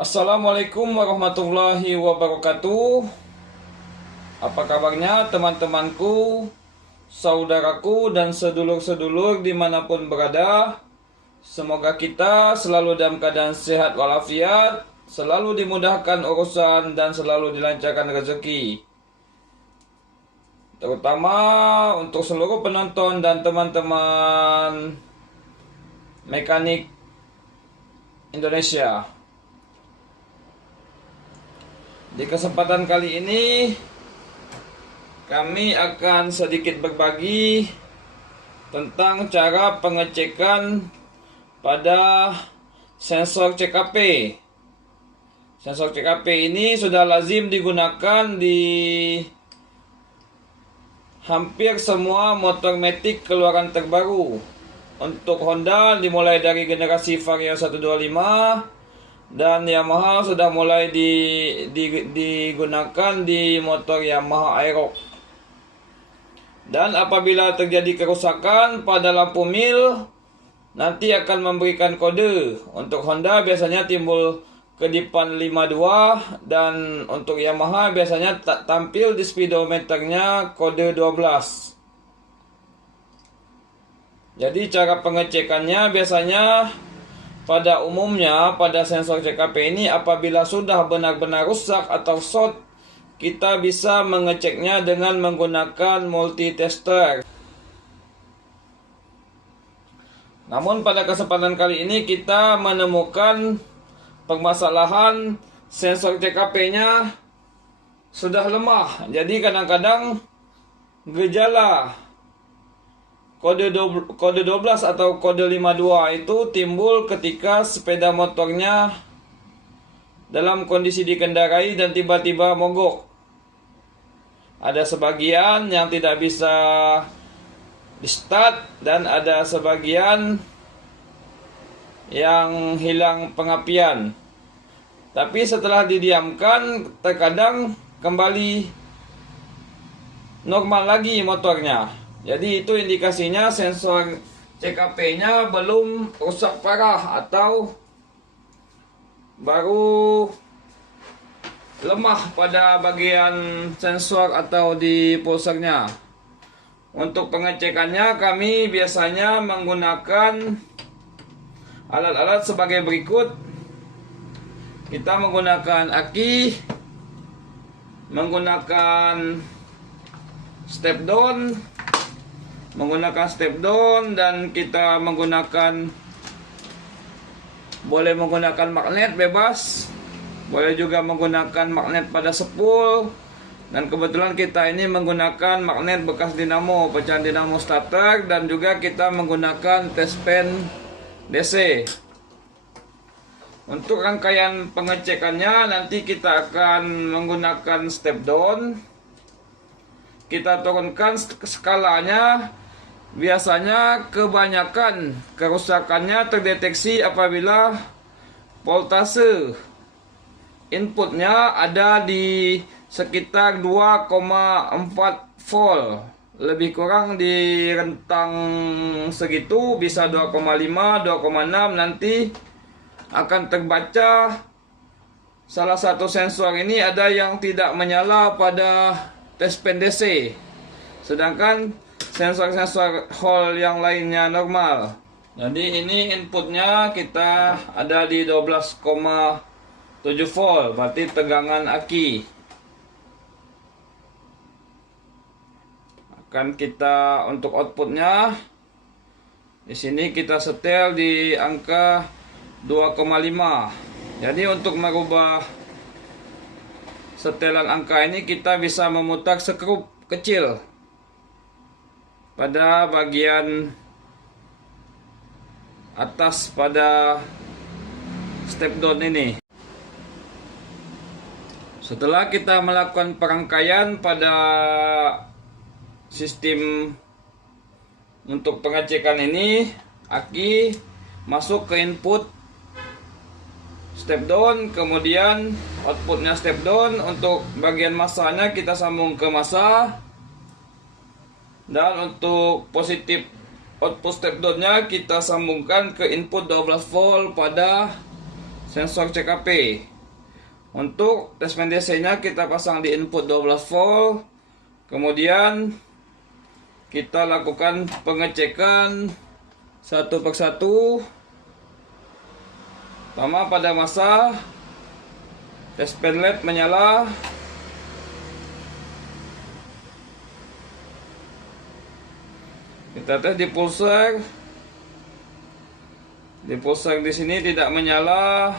Assalamualaikum warahmatullahi wabarakatuh. Apa kabarnya teman-temanku, saudaraku, dan sedulur-sedulur dimanapun berada? Semoga kita selalu dalam keadaan sehat walafiat, selalu dimudahkan urusan, dan selalu dilancarkan rezeki. Terutama untuk seluruh penonton dan teman-teman mekanik Indonesia. Di kesempatan kali ini kami akan sedikit berbagi tentang cara pengecekan pada sensor CKP. Sensor CKP ini sudah lazim digunakan di hampir semua motor matic keluaran terbaru. Untuk Honda dimulai dari generasi Vario 125, dan Yamaha sudah mulai digunakan di motor Yamaha Aerox. Dan apabila terjadi kerusakan pada lampu mil, nanti akan memberikan kode. Untuk Honda biasanya timbul kedipan 52, dan untuk Yamaha biasanya tampil di speedometernya kode 12. Jadi cara pengecekannya biasanya pada umumnya pada sensor CKP ini apabila sudah benar-benar rusak atau short, kita bisa mengeceknya dengan menggunakan multitester. Namun pada kesempatan kali ini kita menemukan permasalahan sensor CKP-nya sudah lemah. Jadi kadang-kadang gejala kode 12 atau kode 52 itu timbul ketika sepeda motornya dalam kondisi dikendarai dan tiba-tiba mogok. Ada sebagian yang tidak bisa di start dan ada sebagian yang hilang pengapian. Tapi setelah didiamkan terkadang kembali normal lagi motornya. Jadi itu indikasinya sensor CKP-nya belum rusak parah atau baru lemah pada bagian sensor atau di pulsernya. Untuk pengecekannya kami biasanya menggunakan alat-alat sebagai berikut. Kita menggunakan aki, menggunakan step down, dan kita boleh menggunakan magnet bebas, boleh juga menggunakan magnet pada sepul, dan kebetulan kita ini menggunakan magnet bekas dinamo, pecahan dinamo starter, dan juga kita menggunakan test pen DC. Untuk rangkaian pengecekannya nanti kita akan menggunakan step down. Kita turunkan skalanya. Biasanya kebanyakan kerusakannya terdeteksi apabila voltase inputnya ada di sekitar 2,4 volt. Lebih kurang di rentang segitu, bisa 2,5, 2,6, nanti akan terbaca salah satu sensor ini ada yang tidak menyala pada test pen DC. Sedangkan sensor-sensor Hall yang lainnya normal. Jadi ini inputnya kita ada di 12,7 volt, berarti tegangan aki. Akan kita untuk outputnya di sini kita setel di angka 2,5. Jadi untuk merubah setelan angka ini kita bisa memutar skrup kecil pada bagian atas pada step down ini. Setelah kita melakukan perangkaian pada sistem untuk pengecekan ini, aki masuk ke input step down, kemudian outputnya step down. Untuk bagian masanya kita sambung ke masa, dan untuk positif output step down-nya kita sambungkan ke input 12 volt pada sensor CKP. Untuk tesmen DC-nya kita pasang di input 12 volt. Kemudian kita lakukan pengecekan satu persatu. Pertama pada masa tespen LED menyala. Kita tes di pulser. Di pulser di sini tidak menyala.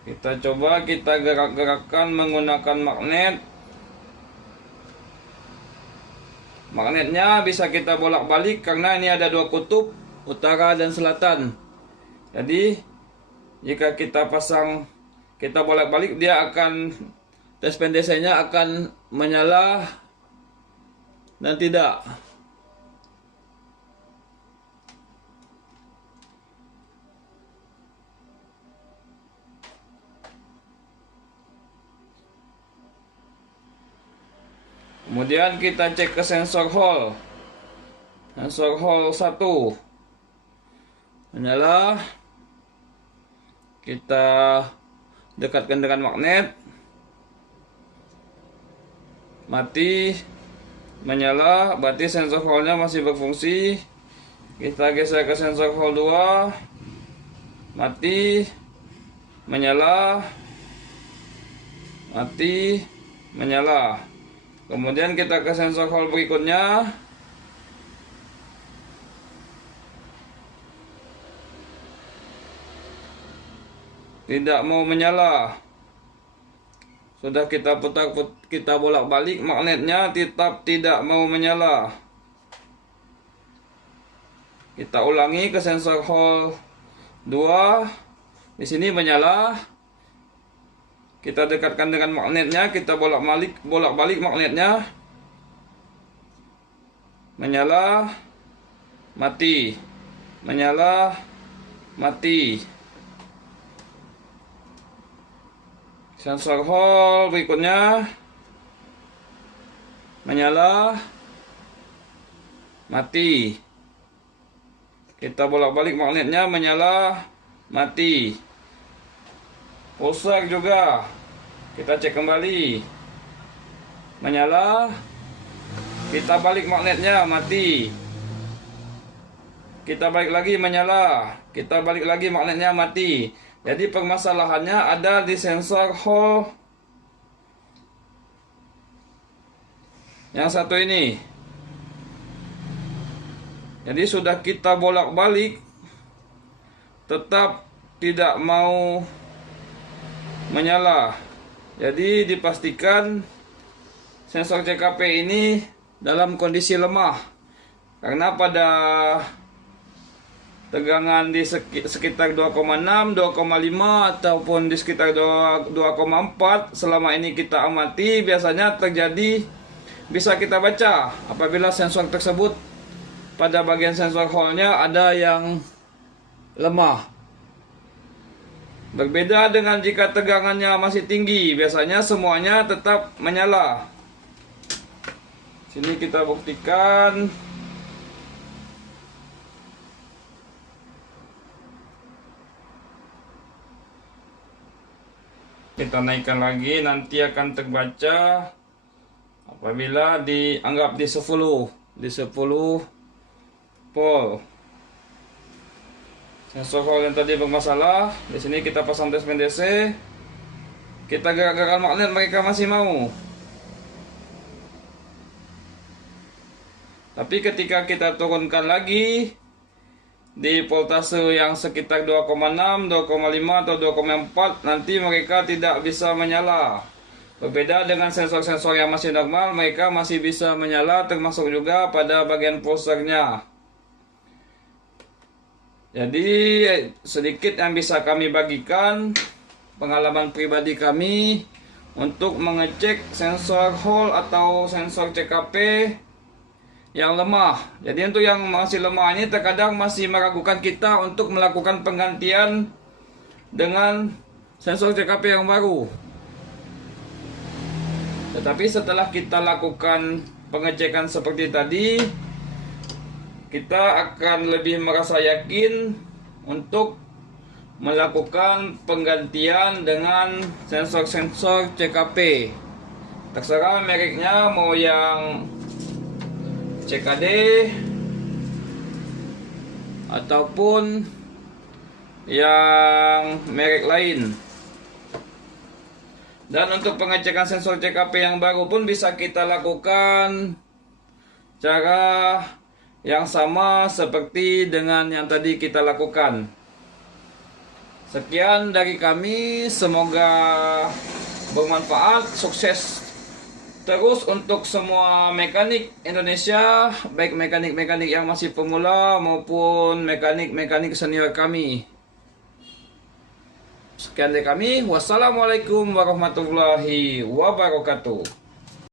Kita coba kita gerak-gerakkan menggunakan magnet. Magnetnya bisa kita bolak-balik karena ini ada dua kutub, utara dan selatan. Jadi jika kita pasang, kita bolak-balik, dia akan tespen DC-nya akan menyala dan tidak. Kemudian kita cek ke sensor Hall. Sensor Hall 1 menyala. Kita dekatkan dengan magnet. Mati. Menyala, berarti sensor Hall-nya masih berfungsi. Kita geser ke sensor Hall 2. Mati. Menyala. Mati. Menyala. Kemudian kita ke sensor Hall berikutnya. Tidak mau menyala. Sudah kita putar, kita bolak-balik, magnetnya tetap tidak mau menyala. Kita ulangi ke sensor Hall 2. Di sini menyala. Kita dekatkan dengan magnetnya, kita bolak-balik magnetnya. Menyala, mati. Menyala, mati. Sensor Hall berikutnya. Menyala, mati. Kita bolak-balik magnetnya, menyala, mati. Pulser juga kita cek kembali, menyala. Kita balik magnetnya, mati. Kita balik lagi, menyala. Kita balik lagi, magnetnya mati. Jadi permasalahannya ada di sensor Hall yang satu ini. Jadi sudah kita bolak-balik, tetap tidak mau menyala. Jadi dipastikan sensor CKP ini dalam kondisi lemah, karena pada tegangan di sekitar 2,6, 2,5 ataupun di sekitar 2,4 selama ini kita amati, biasanya terjadi, bisa kita baca apabila sensor tersebut pada bagian sensor Hall-nya ada yang lemah. Berbeda dengan jika tegangannya masih tinggi, biasanya semuanya tetap menyala. Sini kita buktikan. Kita naikkan lagi, nanti akan terbaca apabila dianggap di 10 volt. Sensor Hall yang tadi bermasalah. Di sini kita pasang tesmen DC. Kita gerak-gerakkan magnet, mereka masih mau. Tapi ketika kita turunkan lagi di voltase yang sekitar 2,6, 2,5 atau 2,4, nanti mereka tidak bisa menyala. Berbeda dengan sensor-sensor yang masih normal, mereka masih bisa menyala, termasuk juga pada bagian pulsernya. Jadi sedikit yang bisa kami bagikan pengalaman pribadi kami untuk mengecek sensor Hall atau sensor CKP yang lemah. Jadi untuk yang masih lemah ini terkadang masih meragukan kita untuk melakukan penggantian dengan sensor CKP yang baru. Tetapi setelah kita lakukan pengecekan seperti tadi, kita akan lebih merasa yakin untuk melakukan penggantian dengan sensor-sensor CKP. Terserah mereknya, mau yang CKD ataupun yang merek lain. Dan untuk pengecekan sensor CKP yang baru pun bisa kita lakukan cara yang sama seperti dengan yang tadi kita lakukan. Sekian dari kami, semoga bermanfaat, sukses terus untuk semua mekanik Indonesia, baik mekanik-mekanik yang masih pemula maupun mekanik-mekanik senior kami. Sekian dari kami, wassalamualaikum warahmatullahi wabarakatuh.